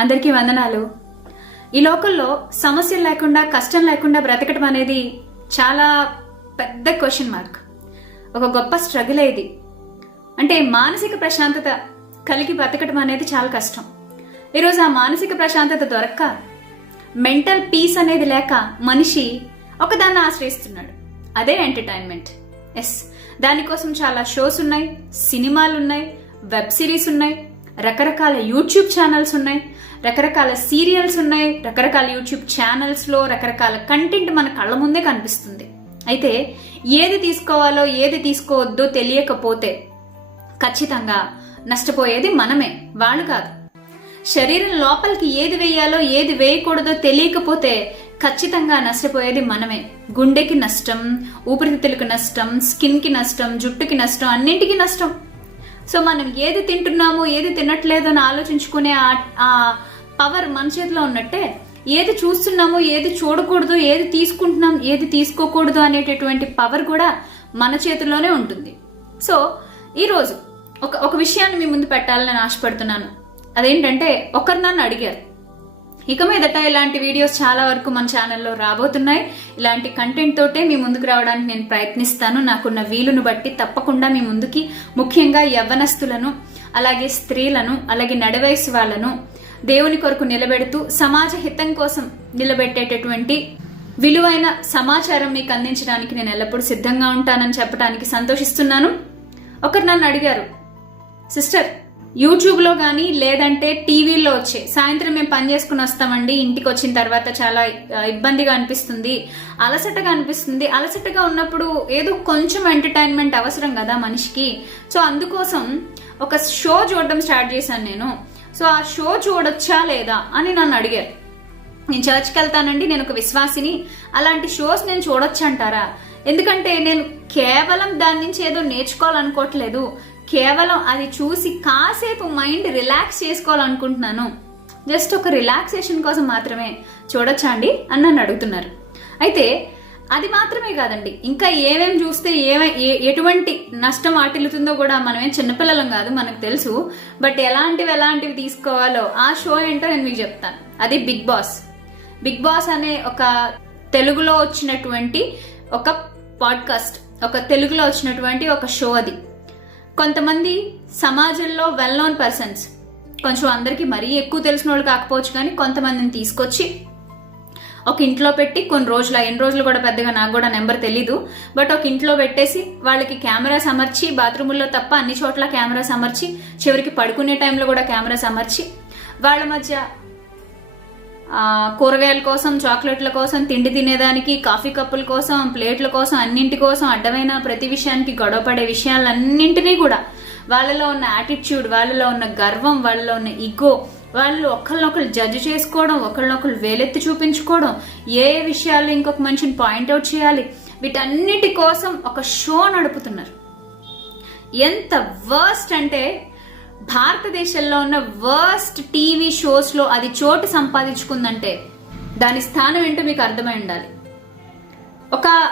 అందరికీ వందనాలు. ఈ లోకల్లో సమస్యలు లేకుండా కష్టం లేకుండా బ్రతకడం అనేది చాలా పెద్ద క్వశ్చన్ మార్క్ ఒక గొప్ప స్ట్రగుల్ ఇది. అంటే మానసిక ప్రశాంతత కలిగి బ్రతకడం అనేది చాలా కష్టం. ఈరోజు ఆ మానసిక ప్రశాంతత దొరక్క మెంటల్ పీస్ అనేది లేక మనిషి ఒకదాన్ని ఆశ్రయిస్తున్నాడు. అదే ఎంటర్టైన్మెంట్ ఎస్ దానికోసం చాలా షోస్ ఉన్నాయి సినిమాలు ఉన్నాయి వెబ్ సిరీస్ ఉన్నాయి రకరకాల యూట్యూబ్ ఛానల్స్ ఉన్నాయి రకరకాల సీరియల్స్ ఉన్నాయి రకరకాల యూట్యూబ్ ఛానల్స్లో రకరకాల కంటెంట్ మన కళ్ళ ముందే కనిపిస్తుంది. అయితే ఏది తీసుకోవాలో ఏది తీసుకోవద్దో తెలియకపోతే ఖచ్చితంగా నష్టపోయేది మనమే వాళ్ళు కాదు. శరీరం లోపలికి ఏది వేయాలో ఏది వేయకూడదో తెలియకపోతే ఖచ్చితంగా నష్టపోయేది మనమే. గుండెకి నష్టం ఊపిరితిత్తులకు నష్టం స్కిన్కి నష్టం జుట్టుకి నష్టం అన్నింటికి నష్టం. సో మనం ఏది తింటున్నామో ఏది తినట్లేదో అని ఆలోచించుకునే ఆ- ఆ పవర్ మన చేతిలో ఉన్నట్టే ఏది చూస్తున్నామో ఏది చూడకూడదు ఏది తీసుకుంటున్నాం ఏది తీసుకోకూడదు అనేటటువంటి పవర్ కూడా మన చేతిలోనే ఉంటుంది. సో ఈరోజు ఒక ఒక విషయాన్ని మీ ముందు పెట్టాలని ఆశపడుతున్నాను. అదేంటంటే ఒకరు నన్ను అడిగారు. ఇక మీదట ఇలాంటి వీడియోస్ చాలా వరకు మన ఛానల్లో రాబోతున్నాయి. ఇలాంటి కంటెంట్ తోటే మీ ముందుకు రావడానికి నేను ప్రయత్నిస్తాను. నాకున్న వీలును బట్టి తప్పకుండా మీ ముందుకి ముఖ్యంగా యవ్వనస్తులను అలాగే స్త్రీలను అలాగే నడవయసు వాళ్ళను దేవుని కొరకు నిలబెడుతూ సమాజ హితం కోసం నిలబెట్టేటటువంటి విలువైన సమాచారం మీకు అందించడానికి నేను ఎల్లప్పుడూ సిద్ధంగా ఉంటానని చెప్పడానికి సంతోషిస్తున్నాను. ఒకరు నన్ను అడిగారు సిస్టర్ యూట్యూబ్లో కానీ లేదంటే టీవీలో వచ్చే సాయంత్రం మేము పని చేసుకుని వస్తామండి ఇంటికి వచ్చిన తర్వాత చాలా ఇబ్బందిగా అనిపిస్తుంది అలసటగా అనిపిస్తుంది. అలసటగా ఉన్నప్పుడు ఏదో కొంచెం ఎంటర్టైన్మెంట్ అవసరం కదా మనిషికి. సో అందుకోసం ఒక షో చూడడం స్టార్ట్ చేశాను నేను. సో ఆ షో చూడొచ్చా లేదా అని నన్ను అడిగారు. నేను చర్చ్కి వెళ్తానండి నేను ఒక విశ్వాసిని. అలాంటి షోస్ నేను చూడొచ్చు అంటారా ఎందుకంటే నేను కేవలం దాని నుంచి ఏదో నేర్చుకోవాలనుకోవట్లేదు. కేవలం అది చూసి కాసేపు మైండ్ రిలాక్స్ చేసుకోవాలనుకుంటున్నాను. జస్ట్ ఒక రిలాక్సేషన్ కోసం మాత్రమే చూడొచ్చా అండి? అని నన్ను అడుగుతున్నారు. అయితే అది మాత్రమే కాదండి. ఇంకా ఏమేమి చూస్తే ఏమే ఏ- ఎటువంటి నష్టం వాటిల్లుతుందో కూడా మనమేం చిన్నపిల్లలం కాదు మనకు తెలుసు. బట్ ఎలాంటివి ఎలాంటివి తీసుకోవాలో ఆ షో ఏంటో నేను మీకు చెప్తాను. అది బిగ్ బాస్. బిగ్ బాస్ అనే ఒక తెలుగులో వచ్చినటువంటి ఒక పాడ్కాస్ట్ ఒక తెలుగులో వచ్చినటువంటి ఒక షో అది. కొంతమంది సమాజంలో వెల్ నోన్ పర్సన్స్ కొంచెం అందరికీ మరీ ఎక్కువ తెలిసిన వాళ్ళు కాకపోవచ్చు కానీ కొంతమందిని తీసుకొచ్చి ఒక ఇంట్లో పెట్టి కొన్ని రోజులు ఎన్ని రోజులు కూడా పెద్దగా నాకు కూడా నెంబర్ తెలీదు. బట్ ఒక ఇంట్లో పెట్టేసి వాళ్ళకి కెమెరాస్ అమర్చి బాత్రూముల్లో తప్ప అన్ని చోట్ల కెమెరాస్ అమర్చి చివరికి పడుకునే టైంలో కూడా కెమెరాస్ అమర్చి వాళ్ళ మధ్య కూరగాయల కోసం చాక్లెట్ల కోసం తిండి తినేదానికి కాఫీ కప్పుల కోసం ప్లేట్ల కోసం అన్నింటి కోసం అడ్డమైన ప్రతి విషయానికి గొడవపడే విషయాలన్నింటినీ కూడా వాళ్ళలో ఉన్న యాటిట్యూడ్ వాళ్ళలో ఉన్న గర్వం వాళ్ళలో ఉన్న ఇగో వాళ్ళు ఒకళ్ళనొకళ్ళు జడ్జ్ చేసుకోవడం ఒకళ్ళనొకళ్ళు వేలెత్తి చూపించుకోవడం ఏ ఏ విషయాలు ఇంకొక మనిషిని పాయింట్అవుట్ చేయాలి వీటన్నిటి కోసం ఒక షో నడుపుతున్నారు. ఎంత వర్స్ట్ అంటే భారతదేశంలో ఉన్న వర్స్ట్ టీవీ షోస్లో అది చోటు సంపాదించుకుందంటే దాని స్థానం ఏంటో మీకు అర్థమై ఉండాలి. ఒక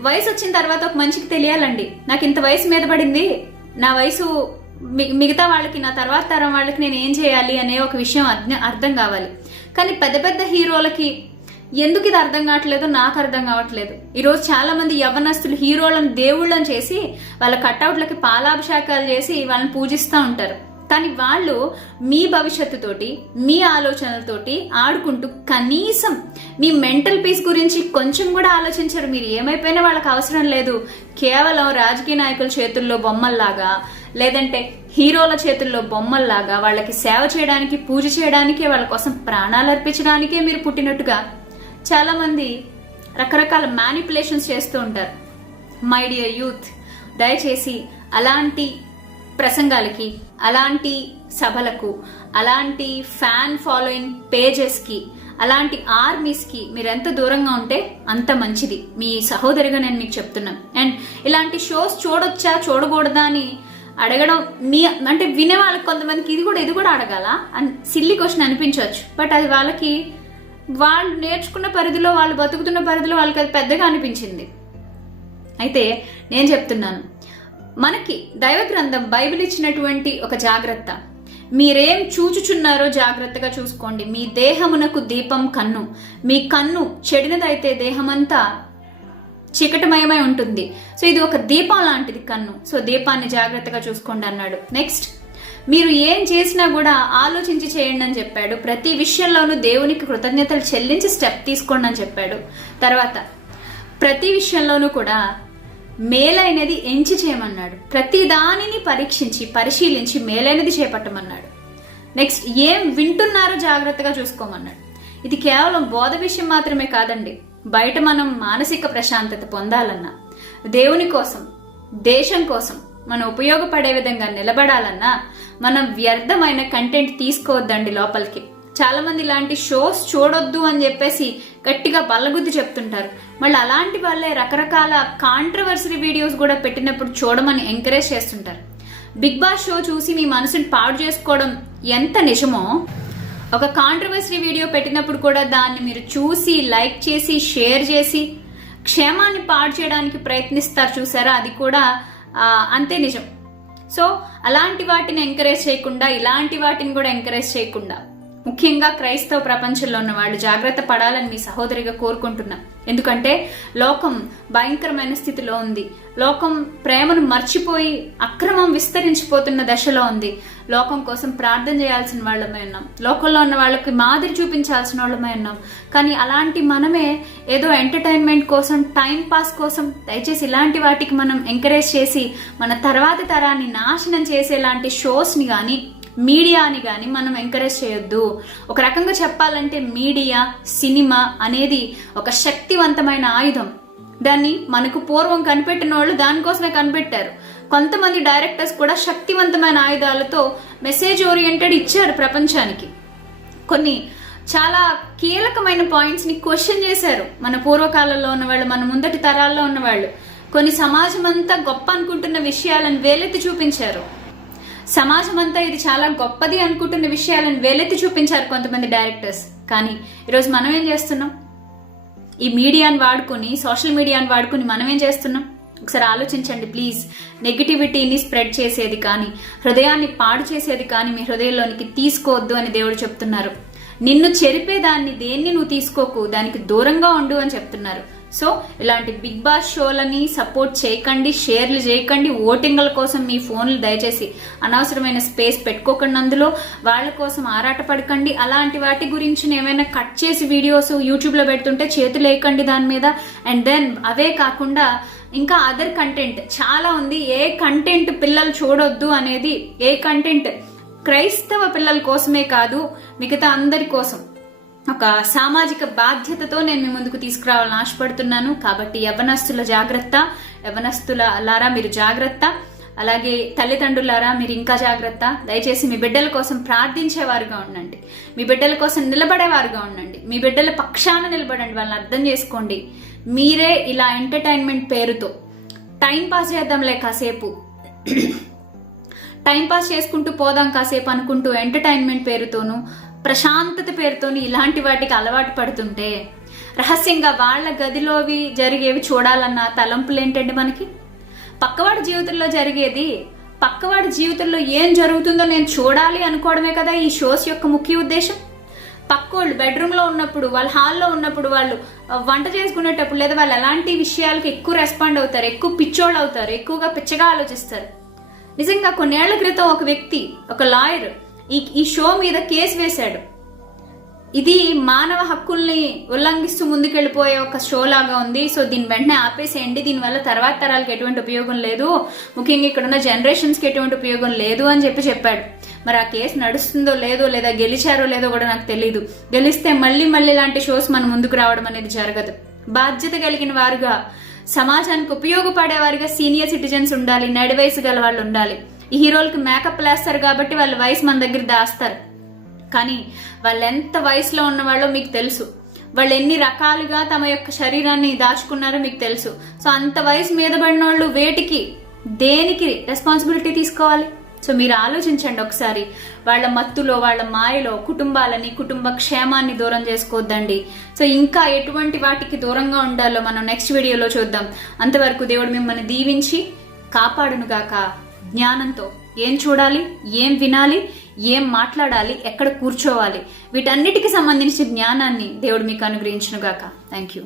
వయసు వచ్చిన తర్వాత ఒక మనిషికి తెలియాలండి. నాకు ఇంత వయసు మీద పడింది నా వయసు మి- మిగతా వాళ్ళకి నా తర్వాత తరం వాళ్ళకి నేను ఏం చేయాలి అనే ఒక విషయం అర్థం అర్థం కావాలి. కానీ పెద్ద పెద్ద హీరోలకి ఎందుకు ఇది అర్థం కావట్లేదు నాకు అర్థం కావట్లేదు. ఈరోజు చాలా మంది యవనస్తులు హీరోలను దేవుళ్ళని చేసి వాళ్ళ కట్అవుట్లకి పాలాభిషేకాలు చేసి వాళ్ళని పూజిస్తూ ఉంటారు. కానీ వాళ్ళు మీ భవిష్యత్తుతోటి మీ ఆలోచనలతోటి ఆడుకుంటూ కనీసం మీ మెంటల్ పీస్ గురించి కొంచెం కూడా ఆలోచించరు. మీరు ఏమైపోయినా వాళ్ళకి అవసరం లేదు. కేవలం రాజకీయ నాయకుల చేతుల్లో బొమ్మల్లాగా లేదంటే హీరోల చేతుల్లో బొమ్మల్లాగా వాళ్ళకి సేవ చేయడానికి పూజ చేయడానికే వాళ్ళ కోసం ప్రాణాలు అర్పించడానికే మీరు పుట్టినట్టుగా చాలా మంది రకరకాల మ్యానిపులేషన్స్ చేస్తూ ఉంటారు. మై డియర్ యూత్ దయచేసి అలాంటి ప్రసంగాలకి అలాంటి సభలకు అలాంటి ఫ్యాన్ ఫాలోయింగ్ పేజెస్కి అలాంటి ఆర్మీస్కి మీరు ఎంత దూరంగా ఉంటే అంత మంచిది. మీ సహోదరిగా నేను మీకు చెప్తున్నాను అండ్ ఇలాంటి షోస్ చూడొచ్చా చూడకూడదా అని అడగడం మీ అంటే వినే వాళ్ళకి కొంతమందికి ఇది కూడా ఇది కూడా అడగాల. అని సిల్లీ క్వశ్చన్ అనిపించవచ్చు. బట్ అది వాళ్ళకి వాళ్ళు నేర్చుకున్న పరిధిలో వాళ్ళు బతుకుతున్న పరిధిలో వాళ్ళకి అది పెద్దగా అనిపించింది. అయితే నేను చెప్తున్నాను. మనకి దైవ గ్రంథం బైబిల్ ఇచ్చినటువంటి ఒక జాగ్రత్త. మీరేం చూచుచున్నారో జాగ్రత్తగా చూసుకోండి. మీ దేహమునకు దీపం కన్ను. మీ కన్ను చెడినదైతే దేహమంతా చికటమయమై ఉంటుంది. సో ఇది ఒక దీపం లాంటిది కన్ను. సో దీపాన్ని జాగ్రత్తగా చూసుకోండి అన్నాడు. నెక్స్ట్ మీరు ఏం చేసినా కూడా ఆలోచించి చేయండి అని చెప్పాడు. ప్రతి విషయంలోనూ దేవునికి కృతజ్ఞతలు చెల్లించి స్టెప్ తీసుకోండి అని చెప్పాడు. తర్వాత ప్రతి విషయంలోనూ కూడా మేలైనది ఎంచి చేయమన్నాడు. ప్రతి దానిని పరీక్షించి పరిశీలించి మేలైనది చేపట్టమన్నాడు. నెక్స్ట్ ఏం వింటున్నారో జాగ్రత్తగా చూసుకోమన్నాడు. ఇది కేవలం బోధ విషయం మాత్రమే కాదండి. బయట మనం మానసిక ప్రశాంతత పొందాలన్నా దేవుని కోసం దేశం కోసం మనం ఉపయోగపడే విధంగా నిలబడాలన్నా మనం వ్యర్థమైన కంటెంట్ తీసుకోవద్దండి లోపలికి. చాలా మంది ఇలాంటి షోస్ చూడొద్దు అని చెప్పేసి గట్టిగా బల్లగుద్ది చెప్తుంటారు. మళ్ళీ అలాంటి వాళ్ళే రకరకాల కాంట్రవర్సరీ వీడియోస్ కూడా పెట్టినప్పుడు చూడమని ఎంకరేజ్ చేస్తుంటారు. బిగ్ బాస్ షో చూసి మీ మనసుని పాడు చేసుకోవడం ఎంత నిజమో ఒక కాంట్రవర్సరీ వీడియో పెట్టినప్పుడు కూడా దాన్ని మీరు చూసి లైక్ చేసి షేర్ చేసి క్షేమాన్ని పాడు చేయడానికి ప్రయత్నిస్తారు చూసారా? అది కూడా అంతే నిజం. సో అలాంటి వాటిని ఎంకరేజ్ చేయకుండా ఇలాంటి వాటిని కూడా ఎంకరేజ్ చేయకుండా ముఖ్యంగా క్రైస్తవ ప్రపంచంలో ఉన్న వాళ్ళు జాగ్రత్త పడాలని మీ సహోదరిగా కోరుకుంటున్నా. ఎందుకంటే లోకం భయంకరమైన స్థితిలో ఉంది. లోకం ప్రేమను మర్చిపోయి అక్రమం విస్తరించిపోతున్న దశలో ఉంది. లోకం కోసం ప్రార్థన చేయాల్సిన వాళ్ళమే ఉన్నాం. లోకంలో ఉన్న వాళ్ళకి మాదిరి చూపించాల్సిన వాళ్ళమే ఉన్నాం. కానీ అలాంటి మనమే ఏదో ఎంటర్టైన్మెంట్ కోసం టైం పాస్ కోసం దయచేసి ఇలాంటి వాటికి మనం ఎంకరేజ్ చేసి మన తర్వాతి తరాన్ని నాశనం చేసేలాంటి షోస్ని కానీ మీడియాని కానీ మనం ఎంకరేజ్ చేయొద్దు. ఒక రకంగా చెప్పాలంటే మీడియా సినిమా అనేది ఒక శక్తివంతమైన ఆయుధం. దాన్ని మనకు పూర్వం కనిపెట్టిన వాళ్ళు దానికోసమే కనిపెట్టారు. కొంతమంది డైరెక్టర్స్ కూడా శక్తివంతమైన ఆయుధాలతో మెసేజ్ ఓరియంటెడ్ ఇచ్చారు ప్రపంచానికి. కొన్ని చాలా కీలకమైన పాయింట్స్ని క్వశ్చన్ చేశారు. మన పూర్వకాలంలో ఉన్న వాళ్ళు మన ముందటి తరాల్లో ఉన్న వాళ్ళు కొన్ని సమాజం అంతా గొప్ప అనుకుంటున్న విషయాలను వేలెత్తి చూపించారు. సమాజం అంతా ఇది చాలా గొప్పది అనుకుంటున్న విషయాలను వేలెత్తి చూపించారు కొంతమంది డైరెక్టర్స్. కానీ ఈరోజు మనం ఏం చేస్తున్నాం? ఈ మీడియాని వాడుకొని సోషల్ మీడియాని వాడుకొని మనం ఏం చేస్తున్నాం? ఒకసారి ఆలోచించండి ప్లీజ్. నెగిటివిటీని స్ప్రెడ్ చేసేది కానీ హృదయాన్ని పాడు చేసేది కానీ మీ హృదయంలోనికి తీసుకోవద్దు అని దేవుడు చెప్తున్నారు. నిన్ను చెరిపేదాన్ని దేన్ని నువ్వు తీసుకోకు దానికి దూరంగా ఉండు అని చెప్తున్నారు. సో ఇలాంటి బిగ్ బాస్ షోలని సపోర్ట్ చేయకండి షేర్లు చేయకండి ఓటింగ్ల కోసం మీ ఫోన్లు దయచేసి అనవసరమైన స్పేస్ పెట్టుకోకండి అందులో వాళ్ళ కోసం ఆరాటపడకండి. అలాంటి వాటి గురించి ఏమైనా కట్ చేసి వీడియోస్ యూట్యూబ్లో పెడుతుంటే చేతులు వేయకండి దాని మీద. అండ్ దెన్ అవే కాకుండా ఇంకా అదర్ కంటెంట్ చాలా ఉంది. ఏ కంటెంట్ పిల్లలు చూడొద్దు అనేది ఏ కంటెంట్ క్రైస్తవ పిల్లల కోసమే కాదు మిగతా అందరి కోసం. ఒక సామాజిక బాధ్యతతో నేను మీ ముందుకు తీసుకురావాలని ఆశపడుతున్నాను. కాబట్టి యవనస్తుల జాగ్రత్త యవనస్తుల లారా మీరు జాగ్రత్త. అలాగే తల్లిదండ్రులారా మీరు ఇంకా జాగ్రత్త. దయచేసి మీ బిడ్డల కోసం ప్రార్థించేవారుగా ఉండండి. మీ బిడ్డల కోసం నిలబడేవారుగా ఉండండి. మీ బిడ్డల పక్షాన నిలబడండి. వాళ్ళని అర్థం చేసుకోండి. మీరే ఇలా ఎంటర్టైన్మెంట్ పేరుతో టైం పాస్ చేద్దాంలే కాసేపు. టైం పాస్ చేసుకుంటూ పోదాం కాసేపు అనుకుంటూ ఎంటర్టైన్మెంట్ పేరుతోనూ ప్రశాంతత పేరుతోని ఇలాంటి వాటికి అలవాటు పడుతుంటే రహస్యంగా వాళ్ళ గదిలోవి జరిగేవి చూడాలన్న తలంపులు ఏంటండి మనకి? పక్కవాడి జీవితంలో జరిగేది పక్కవాడి జీవితంలో ఏం జరుగుతుందో నేను చూడాలి అనుకోవడమే కదా ఈ షోస్ యొక్క ముఖ్య ఉద్దేశం? పక్కోళ్ళు బెడ్రూమ్లో ఉన్నప్పుడు వాళ్ళ హాల్లో ఉన్నప్పుడు వాళ్ళు వంట చేసుకునేటప్పుడు లేదా వాళ్ళు ఎలాంటి విషయాలకు ఎక్కువ రెస్పాండ్ అవుతారు ఎక్కువ పిచ్చోళ్ళు అవుతారు ఎక్కువగా పిచ్చగా ఆలోచిస్తారు? నిజంగా కొన్నేళ్ళ క్రితం ఒక వ్యక్తి ఒక లాయర్ ఈ ఈ షో మీద కేసు వేశాడు. ఇది మానవ హక్కుల్ని ఉల్లంఘిస్తూ ముందుకెళ్ళిపోయే ఒక షో లాగా ఉంది. సో దీని వెంటనే ఆపేసేయండి. దీనివల్ల తర్వాత తరాలకు ఎటువంటి ఉపయోగం లేదు. ముఖ్యంగా ఇక్కడ ఉన్న ఎటువంటి ఉపయోగం లేదు అని చెప్పి చెప్పాడు. మరి ఆ కేసు నడుస్తుందో లేదో లేదా గెలిచారో లేదో కూడా నాకు తెలియదు గెలిస్తే మళ్ళీ మళ్ళీ ఇలాంటి షోస్ మన ముందుకు రావడం అనేది జరగదు. బాధ్యత కలిగిన వారుగా సమాజానికి ఉపయోగపడేవారుగా సీనియర్ సిటిజన్స్ ఉండాలి నడివయసు గల వాళ్ళు ఉండాలి. ఈ హీరోలకి మేకప్ వేస్తారు కాబట్టి వాళ్ళ వయసు మన దగ్గర దాస్తారు. కానీ వాళ్ళు ఎంత వయసులో ఉన్నవాళ్ళో మీకు తెలుసు. వాళ్ళు ఎన్ని రకాలుగా తమ యొక్క శరీరాన్ని దాచుకున్నారో మీకు తెలుసు. సో అంత వయసు మీద పడిన వాళ్ళు వేటికి దేనికి రెస్పాన్సిబిలిటీ తీసుకోవాలి? సో మీరు ఆలోచించండి ఒకసారి. వాళ్ళ మత్తులో వాళ్ళ మాయలో కుటుంబాలని కుటుంబ క్షేమాన్ని దూరం చేసుకోవద్దండి. సో ఇంకా ఎటువంటి వాటికి దూరంగా ఉండాలో మనం నెక్స్ట్ వీడియోలో చూద్దాం. అంతవరకు దేవుడు మిమ్మల్ని దీవించి కాపాడునుగాక. జ్ఞానంతో ఏం చూడాలి ఏం వినాలి ఏం మాట్లాడాలి ఎక్కడ కూర్చోవాలి వీటన్నిటికి సంబంధించిన జ్ఞానాన్ని దేవుడు మీకు అనుగ్రహించునుగాక. Thank you